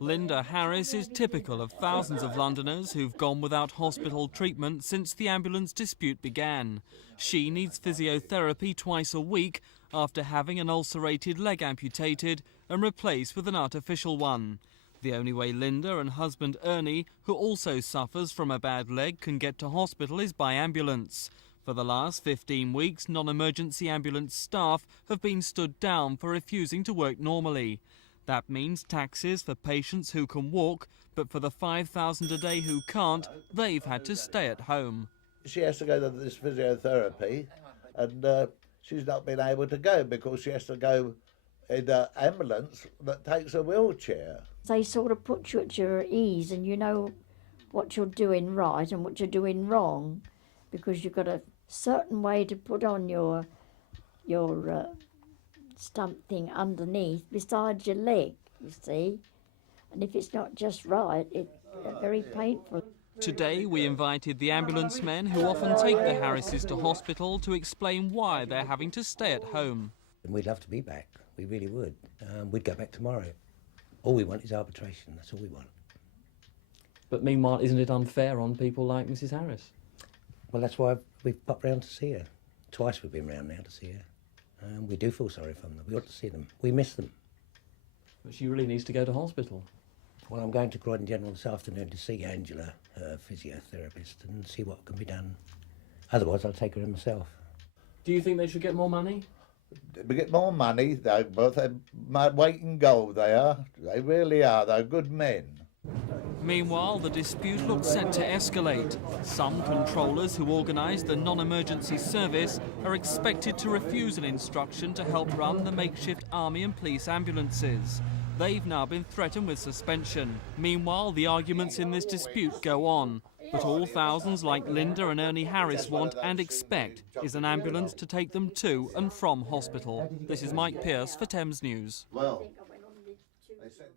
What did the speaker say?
Linda Harris is typical of thousands of Londoners who've gone without hospital treatment since the ambulance dispute began. She needs physiotherapy twice a week after having an ulcerated leg amputated and replaced with an artificial one. The only way Linda and husband Ernie, who also suffers from a bad leg, can get to hospital is by ambulance. For the last 15 weeks, non-emergency ambulance staff have been stood down for refusing to work normally. That means taxes for patients who can walk, but for the 5,000 a day who can't, they've had to stay at home. She has to go to this physiotherapy, and she's not been able to go because she has to go in an ambulance that takes a wheelchair. They sort of put you at your ease and you know what you're doing right and what you're doing wrong, because you've got a certain way to put on your stump thing underneath besides your leg, you see. And if it's not just right, it's very painful. Today we invited the ambulance men who often take the Harrises to hospital to explain why they're having to stay at home. We'd love to be back, we really would. We'd go back tomorrow. All we want is arbitration, that's all we want. But meanwhile, isn't it unfair on people like Mrs Harris? Well, that's why we've popped round to see her. Twice we've been round now to see her. We do feel sorry for them. We ought to see them. We miss them. But she really needs to go to hospital. Well, I'm going to Croydon General this afternoon to see Angela, her physiotherapist, and see what can be done. Otherwise, I'll take her in myself. Do you think they should get more money? We get more money, they're both my weight in gold, they are. They really are, they're good men. Meanwhile, the dispute looks set to escalate. Some controllers who organise the non-emergency service are expected to refuse an instruction to help run the makeshift army and police ambulances. They've now been threatened with suspension. Meanwhile, the arguments in this dispute go on. But all thousands like Linda and Ernie Harris want and expect is an ambulance to take them to and from hospital. This is Mike Pearce for Thames News. Well, they said